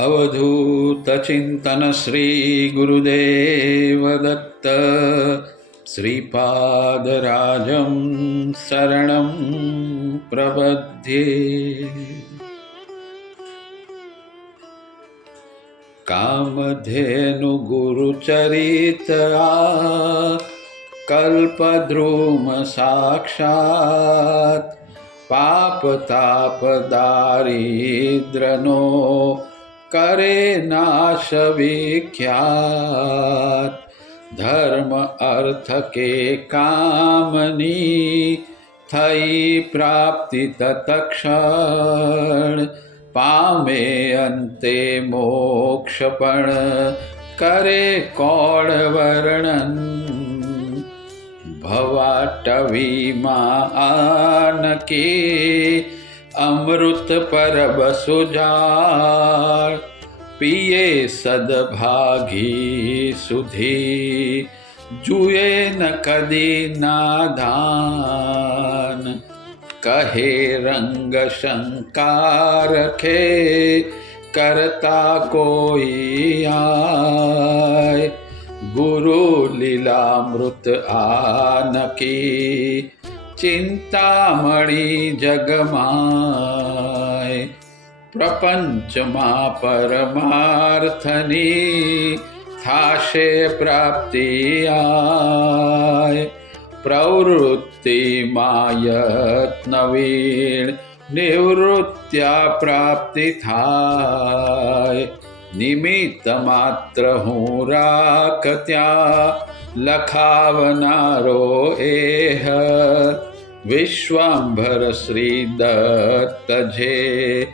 अवधूतचिन्तनश्रीगुरुदेवदत्त श्रीपादराजं शरणं प्रबध्ये। कामधेनुगुरुचरिताकल्पद्रुमसाक्षात् कल्पद्रुमसाक्षात् पापतापदारिद्रनो કરે નાશ વિખ્યાત ધર્મ અર્થ કે કામની થઈ પ્રાપ્તિ તત્ક્ષણ પામે અંતે મોક્ષ પણ કરે કોણ વર્ણન ભવાટવીમાં આનકે અમૃત પરબ સુજાળ પીએ સદભાગી સુધી. જુએ ન કદી નાધાન, કહે રંગ શંકા રખે, કરતા કોઈ આય. ગુરુ લીલામૃત આનકી ચિંતામણી જગમાય. પ્રપંચમાં પરમાર્થની થાશે પ્રાપ્તિ આય. પ્રવૃત્તિમાં યત્નવીણ નિવૃત્ત્યા પ્રાપ્તિ થાય. નિમિત્ત માત્ર હું રાખ ત્યાં લખાવનારો એહ. વિશ્વાંભર શ્રી દત્ત જે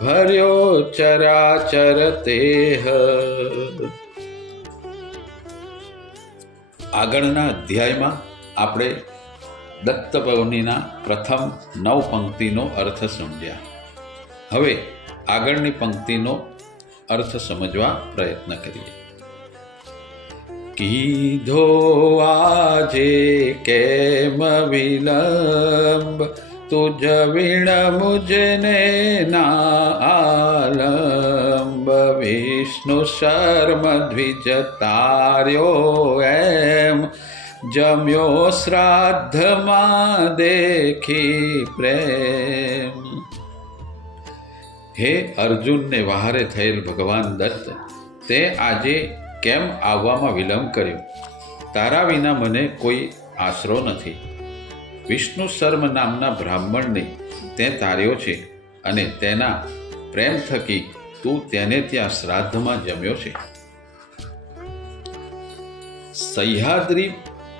ભર્યો ચરાચર તેહ આગળના અધ્યાયમાં આપણે દત્ત દત્તપવનીના પ્રથમ નવ પંક્તિનો અર્થ સમજ્યા. હવે આગળની પંક્તિનો અર્થ સમજવા પ્રયત્ન કરીએ. કીધો આજે કેમ વિલંબ? તુજ વિણ મુજને ના આલંબ. વિષ્ણુ શર્મ દ્વિજ તાર્યો એમ. જમ્યો શ્રાદ્ધમાં દેખી પ્રેમ. હે અર્જુનને વહારે થયેલ ભગવાન દત્ત, તે આજે કેમ આવવામાં વિલંબ કર્યો? તારા વિના મને કોઈ આશરો નથી. વિષ્ણુ શર્મ નામના બ્રાહ્મણને તે તાર્યો છે અને તેના પ્રેમ થકી તું તેને ત્યાં શ્રાદ્ધમાં જમ્યો છે. સહ્યાદ્રી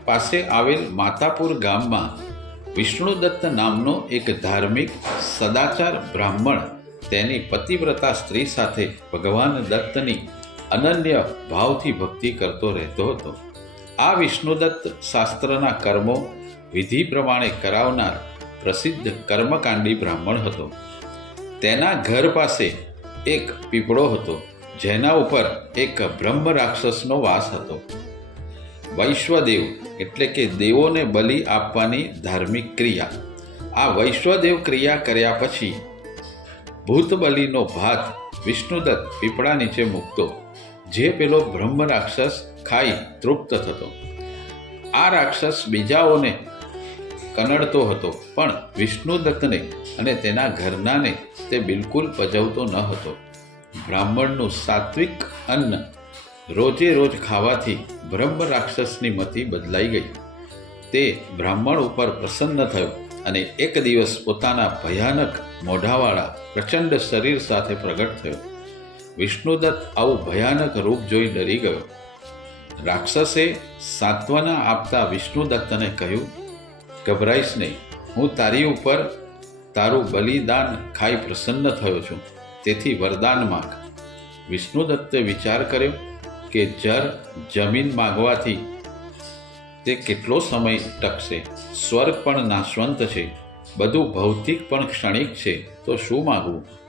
પાસે આવેલ માતાપુર ગામમાં વિષ્ણુદત્ત નામનો એક ધાર્મિક સદાચાર બ્રાહ્મણ તેની પતિવ્રતા સ્ત્રી સાથે ભગવાન દત્તની અનન્ય ભાવથી ભક્તિ કરતો રહેતો હતો. આ વિષ્ણુદત્ત શાસ્ત્રના કર્મો વિધિ પ્રમાણે કરાવનાર પ્રસિદ્ધ કર્મકાંડી બ્રાહ્મણ હતો. તેના ઘર પાસે એક પીપળો હતો, જેના ઉપર એક બ્રહ્મ રાક્ષસનો વાસ હતો. વૈશ્વદેવ એટલે કે દેવોને બલિ આપવાની ધાર્મિક ક્રિયા. આ વૈશ્વદેવ ક્રિયા કર્યા પછી ભૂતબલિનો ભાત વિષ્ણુદત્ત પીપળા નીચે મૂકતો જે પેલો બ્રહ્મ રાક્ષસ ખાઈ તૃપ્ત થતો. આ રાક્ષસ બીજાઓને કનડતો હતો, પણ વિષ્ણુદત્તને અને તેના ઘરનાને તે બિલકુલ પજવતો ન હતો. બ્રાહ્મણનું સાત્વિક અન્ન રોજે રોજ ખાવાથી બ્રહ્મ રાક્ષસની મતિ બદલાઈ ગઈ. તે બ્રાહ્મણ ઉપર પ્રસન્ન થયો અને એક દિવસ પોતાના ભયાનક મોઢાવાળા પ્રચંડ શરીર સાથે પ્રગટ થયો. વિષ્ણુદત્ત આવું ભયાનક રૂપ જોઈ ડરી ગયો. રાક્ષસે સાંત્વના આપતા વિષ્ણુદત્તને કહ્યું, ગભરાઈશ નહીં. હું તારી ઉપર તારું બલિદાન ખાઈ પ્રસન્ન થયો છું. તેથી વરદાન માગ. વિષ્ણુદત્તે વિચાર કર્યો કે જર જમીન માગવાથી તે કેટલો સમય ટકશે. સ્વર્ગ પણ નાશવંત છે. બધું ભૌતિક પણ ક્ષણિક છે. તો શું માગવું?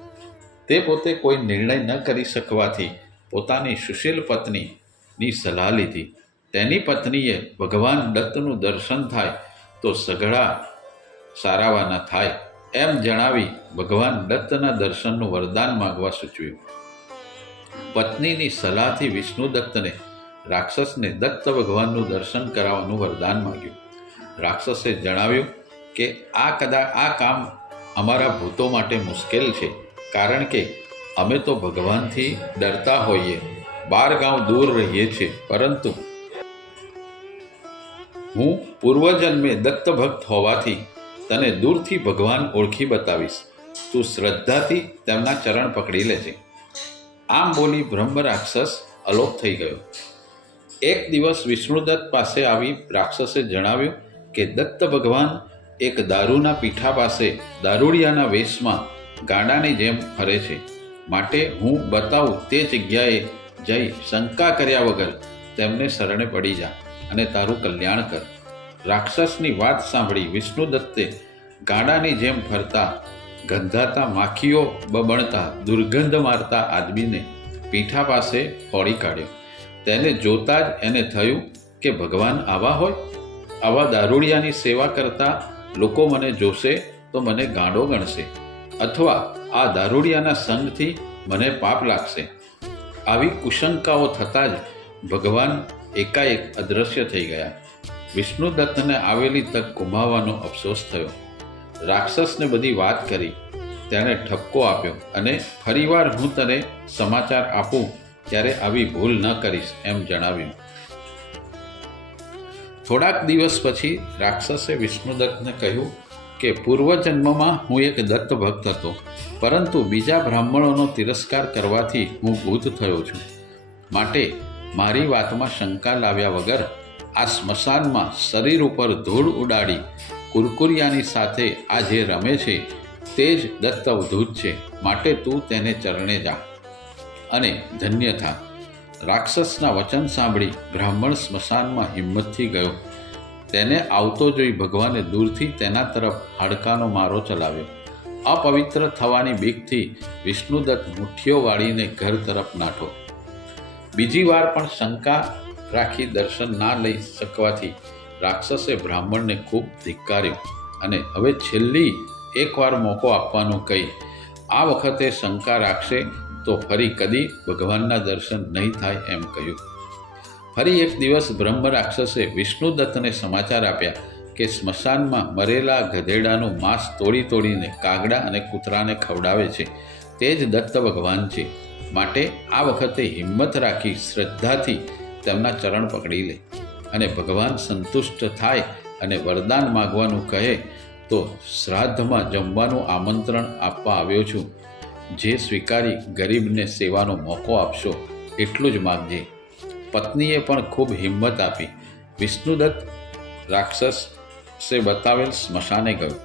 તે પોતે કોઈ નિર્ણય ન કરી શકવાથી પોતાની સુશીલ પત્નીની સલાહ લીધી. તેની પત્નીએ ભગવાન દત્તનું દર્શન થાય તો સઘળા સારાવાના થાય એમ જણાવી ભગવાન દત્તના દર્શનનું વરદાન માગવા સૂચવ્યું. પત્નીની સલાહથી વિષ્ણુ દત્તને રાક્ષસને દત્ત ભગવાનનું દર્શન કરાવવાનું વરદાન માગ્યું. રાક્ષસે જણાવ્યું કે આ કદાચ આ કામ અમારા ભૂતો માટે મુશ્કેલ છે. કારણ કે અમે તો ભગવાનથી ડરતા હોઈએ. બાર ગાંવ દૂર રહીએ છીએ, પરંતુ હું પૂર્વજન્મે દત્ત ભક્ત હોવાથી તને દૂરથી ભગવાન ઓળખી બતાવીશ. તું શ્રદ્ધાથી તેમના ચરણ પકડી લેજે. આમ બોલી બ્રહ્મ રાક્ષસ અલોપ થઈ ગયો. એક દિવસ વિષ્ણુદત્ત પાસે આવી રાક્ષસે જણાવ્યું કે દત્ત ભગવાન એક દારૂના પીઠા પાસે દારૂડિયાના વેશમાં ગાડાની જેમ ફરે છે. માટે હું બતાવું તે જગ્યાએ જઈ શંકા કર્યા વગર તેમને શરણે પડી જા અને તારું કલ્યાણ કર. રાક્ષસની વાત સાંભળી વિષ્ણુદત્તે ગાડાની જેમ ફરતા ગંધાતા માખીઓ બબણતા દુર્ગંધ મારતા આદમીને પીઠા પાસે ફોડી કાઢ્યો. તેને જોતા જ એને થયું કે ભગવાન આવા હોય? આવા દારૂડિયાની સેવા કરતા લોકો મને જોશે તો મને ગાંડો ગણશે. અથવા આ દારૂડિયાના સંગથી મને પાપ લાગશે. આવી કુશંકાઓ થતાં જ ભગવાન એકાએક અદૃશ્ય થઈ ગયા. વિષ્ણુદત્તને આવેલી તક ગુમાવવાનો અફસોસ થયો. રાક્ષસને બધી વાત કરી. તેણે ઠપકો આપ્યો અને ફરીવાર હું તને સમાચાર આપું ત્યારે આવી ભૂલ ન કરીશ એમ જણાવ્યું. થોડાક દિવસ પછી રાક્ષસે વિષ્ણુદત્તને કહ્યું કે પૂર્વજન્મમાં હું એક દત્ત ભક્ત હતો, પરંતુ બીજા બ્રાહ્મણોનો તિરસ્કાર કરવાથી હું ભૂત થયો છું. માટે મારી વાતમાં શંકા લાવ્યા વગર આ સ્મશાનમાં શરીર ઉપર ધૂળ ઉડાડી કુરકુરિયાની સાથે આ જે રમે છે, તે જ દત્ત અવધૂત છે. માટે તું તેને ચરણે જા. અને ધન્ય થા. રાક્ષસના વચન સાંભળી બ્રાહ્મણ સ્મશાનમાં હિંમતથી ગયો. તેને આવતો જોઈ ભગવાને દૂરથી તેના તરફ હાડકાનો મારો ચલાવ્યો. અપવિત્ર થવાની બીકથી વિષ્ણુદત્ત મુઠ્ઠીઓ વાળીને ઘર તરફ નાઠો. બીજી વાર પણ શંકા રાખી દર્શન ના લઈ શકવાથી રાક્ષસે બ્રાહ્મણને ખૂબ ધિક્કાર્યો અને હવે છેલ્લી એકવાર મોકો આપવાનું કહી, આ વખતે શંકા રાખશે તો ફરી કદી ભગવાનના દર્શન નહીં થાય એમ કહ્યું. ફરી એક દિવસ બ્રહ્મ રાક્ષસે વિષ્ણુદત્તને સમાચાર આપ્યા કે સ્મશાનમાં મરેલા ગધેડાનું માંસ તોડી તોડીને કાગડા અને કૂતરાને ખવડાવે છે. તે જ દત્ત ભગવાન છે. માટે આ વખતે હિંમત રાખી શ્રદ્ધાથી તેમના ચરણ પકડી લે અને ભગવાન સંતુષ્ટ થાય અને વરદાન માગવાનું કહે તો શ્રાદ્ધમાં જમવાનું આમંત્રણ આપવા આવ્યો છું. જે સ્વીકારી ગરીબને સેવાનો મોકો આપશો એટલું જ માગજે. પત્નીએ પણ ખૂબ હિંમત આપી. વિષ્ણુદત્ત રાક્ષસે બતાવેલ સ્મશાને ગયો.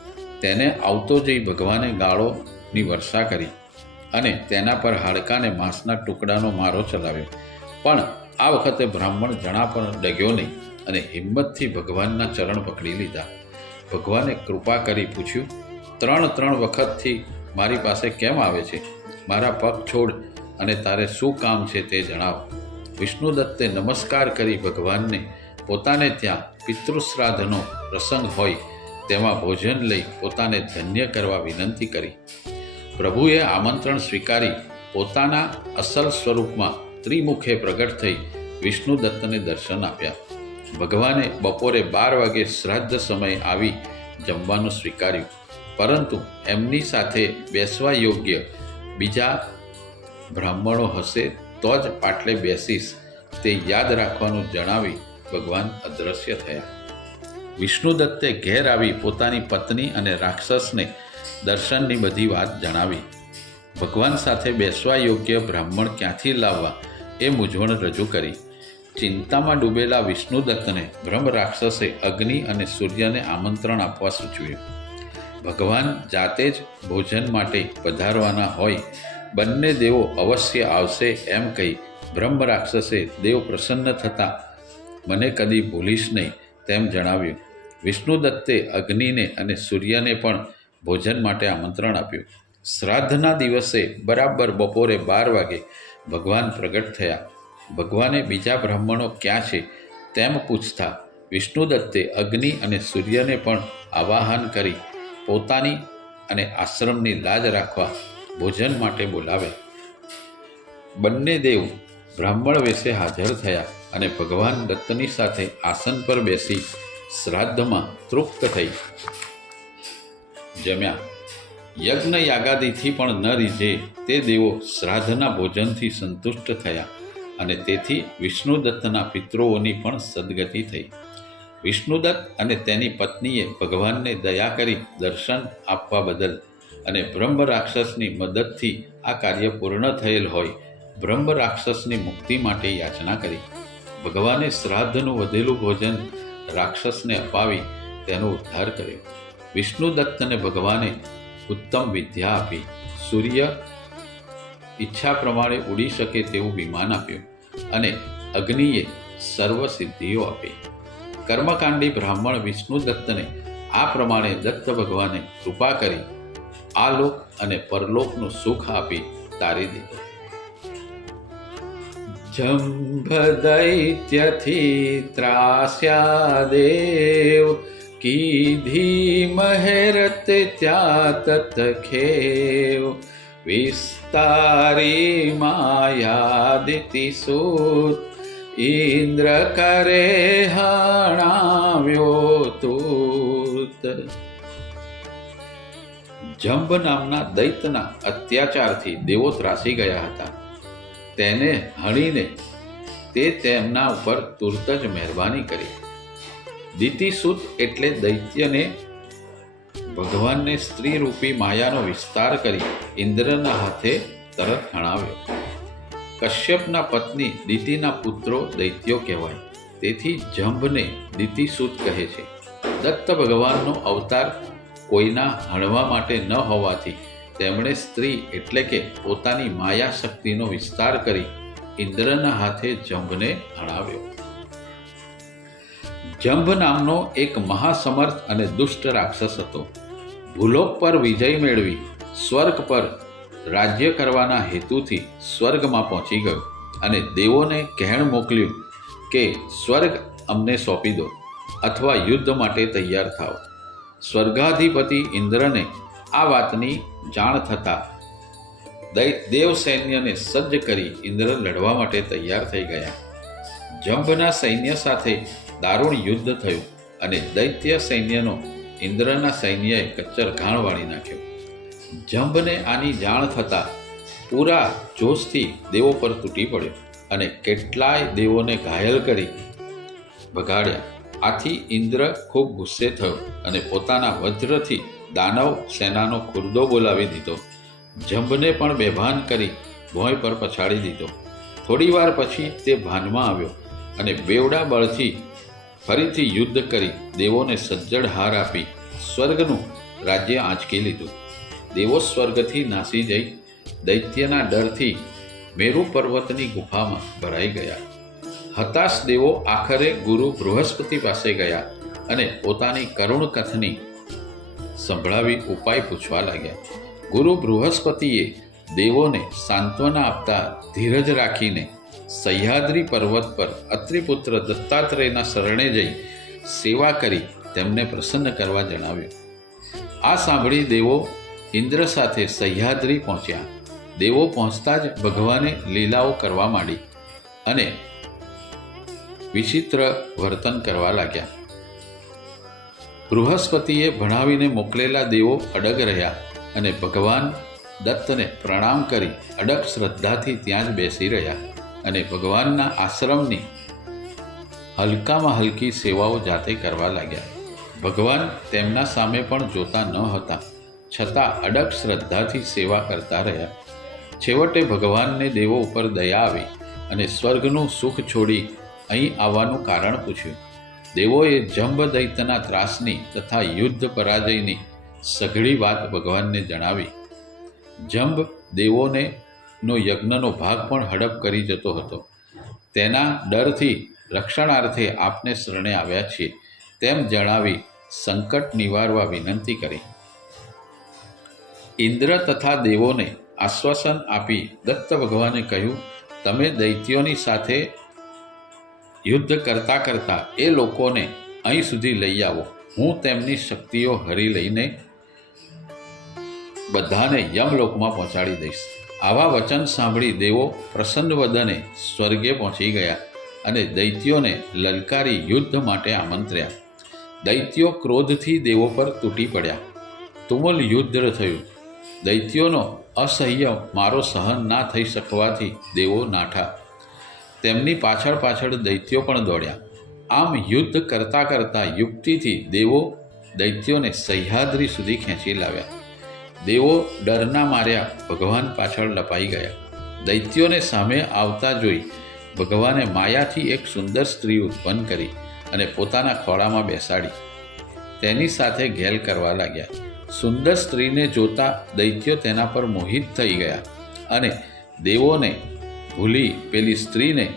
તેને આવતો જઈ ભગવાને ગાળોની વર્ષા કરી અને તેના પર હાડકાને માંસના ટુકડાનો મારો ચલાવ્યો. પણ આ વખતે બ્રાહ્મણ જણા પણ ડગ્યો નહીં અને હિંમતથી ભગવાનના ચરણ પકડી લીધા. ભગવાને કૃપા કરી પૂછ્યું, ત્રણ ત્રણ વખતથી મારી પાસે કેમ આવે છે? મારા પગ છોડ અને તારે શું કામ છે તે જણાવ. વિષ્ણુદત્તે નમસ્કાર કરી ભગવાનને. પોતાને ત્યાં પિતૃશ્રાદ્ધનો પ્રસંગ હોય તેમાં ભોજન લઈ પોતાને ધન્ય કરવા વિનંતી કરી. પ્રભુએ આમંત્રણ સ્વીકારી પોતાના અસલ સ્વરૂપમાં ત્રિમુખે પ્રગટ થઈ વિષ્ણુદત્તને દર્શન આપ્યા. ભગવાને બપોરે બાર વાગે શ્રાદ્ધ સમયે આવી જમવાનું સ્વીકાર્યું. પરંતુ એમની સાથે બેસવા યોગ્ય બીજા બ્રાહ્મણો હશે તો જ પાટલે બેસીશ તે યાદ રાખવાનું જણાવી ભગવાન અદ્રશ્ય થયા. વિષ્ણુદત્તે ઘેર આવી પોતાની પત્ની અને રાક્ષસને દર્શનની બધી વાત જણાવી. ભગવાન સાથે બેસવા યોગ્ય બ્રાહ્મણ ક્યાંથી લાવવા એ મૂંઝવણ રજૂ કરી. ચિંતામાં ડૂબેલા વિષ્ણુદત્તને બ્રહ્મ રાક્ષસે અગ્નિ અને સૂર્યને આમંત્રણ આપવા સૂચવ્યું. ભગવાન જાતે જ ભોજન માટે પધારવાના હોય બંને દેવો અવશ્ય આવશે એમ કહી બ્રહ્મ રાક્ષસે દેવ પ્રસન્ન થતાં મને કદી ભૂલીશ નહીં તેમ જણાવ્યું. વિષ્ણુદત્તે અગ્નિને અને સૂર્યને પણ ભોજન માટે આમંત્રણ આપ્યું. શ્રાદ્ધના દિવસે બરાબર બપોરે બાર વાગે ભગવાન પ્રગટ થયા. ભગવાને બીજા બ્રાહ્મણો ક્યાં છે તેમ પૂછતા વિષ્ણુદત્તે અગ્નિ અને સૂર્યને પણ આવાહન કરી પોતાની અને આશ્રમની લાજ રાખવા ભોજન માટે બોલાવે. બંને દેવ બ્રાહ્મણ વેશે હાજર થયા અને ભગવાન દત્તની સાથે આસન પર બેસી શ્રાદ્ધમાં તૃપ્ત થઈ. જમ્યા. યજ્ઞ યાગાદિથી પણ ન રીઝે તે દેવો શ્રાદ્ધના ભોજનથી સંતુષ્ટ થયા અને તેથી વિષ્ણુદત્તના પિતૃઓની પણ સદગતિ થઈ. વિષ્ણુદત્ત અને તેની પત્નીએ ભગવાનને દયા કરી દર્શન આપવા બદલ અને બ્રહ્મ રાક્ષસની મદદથી આ કાર્ય પૂર્ણ થયેલ હોય, બ્રહ્મ રાક્ષસની મુક્તિ માટે યાચના કરી. ભગવાને શ્રાદ્ધનું વધેલું ભોજન રાક્ષસને અપાવી તેનો ઉદ્ધાર કર્યો. વિષ્ણુદત્તને ભગવાને ઉત્તમ વિદ્યા આપી. સૂર્ય ઈચ્છા પ્રમાણે ઉડી શકે તેવું વિમાન આપ્યું અને અગ્નિએ સર્વ સિદ્ધિઓ આપી. કર્મકાંડી બ્રાહ્મણ વિષ્ણુદત્તને આ પ્રમાણે દત્ત ભગવાને કૃપા કરી આ લોક અને પરલોકનું સુખ આપી તારી દીધો. જંભ દૈત્યથી ત્રાસ્યા દેવ, કીધી મહેરત ત્યાં તત ખેવ વિસ્તારી માયાદિતિ સૂત, ઇન્દ્ર કરે હણાવ્યો તૂત. જંબ નામના દૈત્યના અત્યાચારથી દેવો ત્રાસી ગયા હતા. તેને હણીને તે તેમના ઉપર તુરત જ મહેરબાની કરી. દિતિસુત એટલે દૈત્યને ભગવાનને સ્ત્રી રૂપી માયાનો વિસ્તાર કરી ઇન્દ્રના હાથે તરત હણાવ્યો. કશ્યપના પત્ની દિતિના પુત્રો દૈત્યો કહેવાય. તેથી જંભને દિતિસુત કહે છે. દત્ત ભગવાનનો અવતાર કોઈના હણવા માટે ન હોવાથી તેમણે સ્ત્રી એટલે કે પોતાની માયા વિસ્તાર કરી ઇન્દ્રના હાથે જંભને હણાવ્યો. જંભ નામનો એક મહાસમર્થ અને દુષ્ટ રાક્ષસ હતો. ભૂલોક પર વિજય મેળવી સ્વર્ગ પર રાજ્ય કરવાના હેતુથી સ્વર્ગમાં પહોંચી ગયો અને દેવોને કહેણ મોકલ્યું કે, સ્વર્ગ અમને સોંપી દો અથવા યુદ્ધ માટે તૈયાર થાઓ. સ્વર્ગાધિપતિ ઇન્દ્રને આ વાતની જાણ થતાં દેવ સૈન્યને સજ્જ કરી ઇન્દ્ર લડવા માટે તૈયાર થઈ ગયા. જંભના સૈન્ય સાથે દારૂણ યુદ્ધ થયું અને દૈત્ય સૈન્યનો ઇન્દ્રના સૈન્યએ કચ્ચર ઘાણ વાળી નાખ્યો. જંભને આની જાણ થતાં પૂરા જોશથી દેવો પર તૂટી પડ્યો અને કેટલાય દેવોને ઘાયલ કરી ભગાડ્યા. આથી ઇન્દ્ર ખૂબ ગુસ્સે થયો અને પોતાના વજ્રથી દાનવ સેનાનો ખુરદો બોલાવી દીધો. જંભને પણ બેભાન કરી ભોંય પર પછાડી દીધો. થોડી વાર પછી તે ભાનમાં આવ્યો અને બેવડા બળથી ફરીથી યુદ્ધ કરી દેવોને સજ્જડ હાર આપી સ્વર્ગનું રાજ્ય આંચકી લીધું. દેવો સ્વર્ગથી નાસી જઈ દૈત્યના ડરથી મેરુ પર્વતની ગુફામાં ભરાઈ ગયા. હતાશ દેવો આખરે ગુરુ બૃહસ્પતિ પાસે ગયા અને પોતાની કરુણ કથની સંભળાવી ઉપાય પૂછવા લાગ્યા. ગુરુ બૃહસ્પતિએ દેવોને સાંત્વના આપતા ધીરજ રાખીને સહ્યાદ્રી પર્વત પર અત્રિપુત્ર દત્તાત્રેયના શરણે જઈ સેવા કરી તેમને પ્રસન્ન કરવા જણાવ્યું. આ સાંભળી દેવો ઇન્દ્ર સાથે સહ્યાદ્રી પહોંચ્યા. દેવો પહોંચતા જ ભગવાને લીલાઓ કરવા માંડી અને વિચિત્ર વર્તન કરવા લાગ્યા. બૃહસ્પતિએ ભણાવીને મોકલેલા દેવો અડગ રહ્યા અને ભગવાન દત્તને પ્રણામ કરી અડગ શ્રદ્ધાથી ત્યાં જ બેસી રહ્યા અને ભગવાનના આશ્રમની હલકામાં હલકી સેવાઓ જાતે કરવા લાગ્યા. ભગવાન તેમના સામે પણ જોતા ન હતા, છતાં અડગ શ્રદ્ધાથી સેવા કરતા રહ્યા. છેવટે ભગવાનને દેવો ઉપર દયા આવી અને સ્વર્ગનું સુખ છોડી અહીં આવવાનું કારણ પૂછ્યું. દેવોએ જંબ દૈત્યના ત્રાસની તથા યુદ્ધ પરાજયની સઘળી વાત ભગવાનને જણાવી. જંબ દેવોને નો યજ્ઞનો ભાગ પણ હડપ કરી જતો હતો. તેના ડરથી રક્ષણાર્થે આપને શરણે આવ્યા છીએ, તેમ જણાવી સંકટ નિવારવા વિનંતી કરી. ઇન્દ્ર તથા દેવોને આશ્વાસન આપી દત્ત ભગવાને કહ્યું, તમે દૈત્યોની સાથે યુદ્ધ કરતાં કરતાં એ લોકોને અહીં સુધી લઈ આવો. હું તેમની શક્તિઓ હરી લઈને બધાને યમલોકમાં પહોંચાડી દઈશ. આવા વચન સાંભળી દેવો પ્રસન્ન વદને સ્વર્ગે પહોંચી ગયા અને દૈત્યોને લલકારી યુદ્ધ માટે આમંત્ર્યા. દૈત્યો ક્રોધથી દેવો પર તૂટી પડ્યા. તુમુલ યુદ્ધ થયું. દૈત્યોનો અસહ્ય મારો સહન ના થઈ શકવાથી દેવો નાઠા. તેમની પાછળ પાછળ દૈત્યો પણ દોડ્યા. આમ યુદ્ધ કરતાં કરતાં યુક્તિથી દેવો દૈત્યોને સહ્યાદ્રી સુધી ખેંચી લાવ્યા. દેવો ડરના માર્યા, ભગવાન પાછળ લપાઈ ગયા. દૈત્યોને સામે આવતા જોઈ ભગવાને માયાથી એક સુંદર સ્ત્રી ઉત્પન્ન કરી અને પોતાના ખોળામાં બેસાડી. તેની સાથે ઘેલ કરવા લાગ્યા. સુંદર સ્ત્રીને જોતા દૈત્યો તેના પર મોહિત થઈ ગયા અને દેવોને ભૂલી પેલી સ્ત્રીને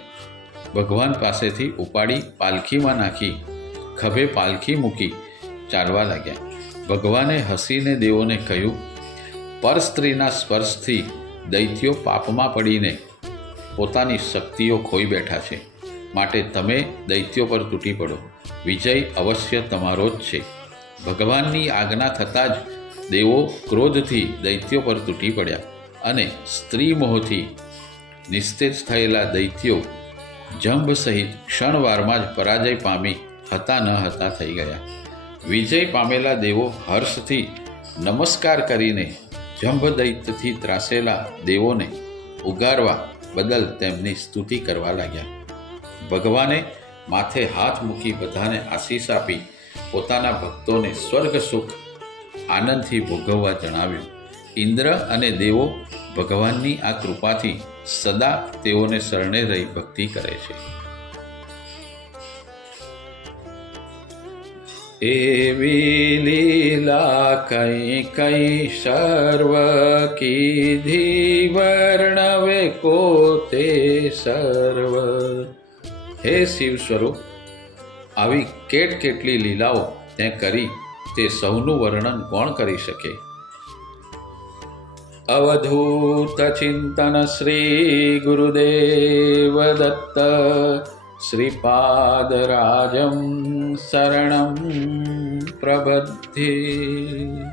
ભગવાન પાસેથી ઉપાડી પાલખીમાં નાખી, ખભે પાલખી મૂકી ચાલવા લાગ્યા. ભગવાને હસીને દેવોને કહ્યું, પર સ્ત્રીના સ્પર્શથી દૈત્યો પાપમાં પડીને પોતાની શક્તિઓ ખોઈ બેઠા છે. માટે તમે દૈત્યો પર તૂટી પડો. વિજય અવશ્ય તમારો જ છે. ભગવાનની આજ્ઞા થતાં જ દેવો ક્રોધથી દૈત્યો પર તૂટી પડ્યા અને સ્ત્રી મોહથી નિસ્તેજ થયેલા દૈત્યો જંભ સહિત ક્ષણવારમાં જ પરાજય પામી હતા ન હતા થઈ ગયા. વિજય પામેલા દેવો હર્ષથી નમસ્કાર કરીને જંભ દૈત્યથી ત્રાસેલા દેવોને ઉગારવા બદલ તેમની સ્તુતિ કરવા લાગ્યા. ભગવાને માથે હાથ મૂકી બધાને આશીષ આપી પોતાના ભક્તોને સ્વર્ગ સુખ આનંદથી ભોગવવા જણાવ્યું. ઇન્દ્ર અને દેવો ભગવાનની આ કૃપાથી સદા તેઓને શરણે રહી ભક્તિ કરે છે. એવી લીલા કઈ કઈ સર્વ કીધી વર્ણવે કોતે સર્વ. હે શિવ સ્વરૂપ, આવી કેટ કેટલી લીલાઓ તે કરી તે સૌનું વર્ણન કોણ કરી શકે? ગુરુદેવ દત્ત શ્રીપાદરાજમ શરણમ પ્રબધ્યે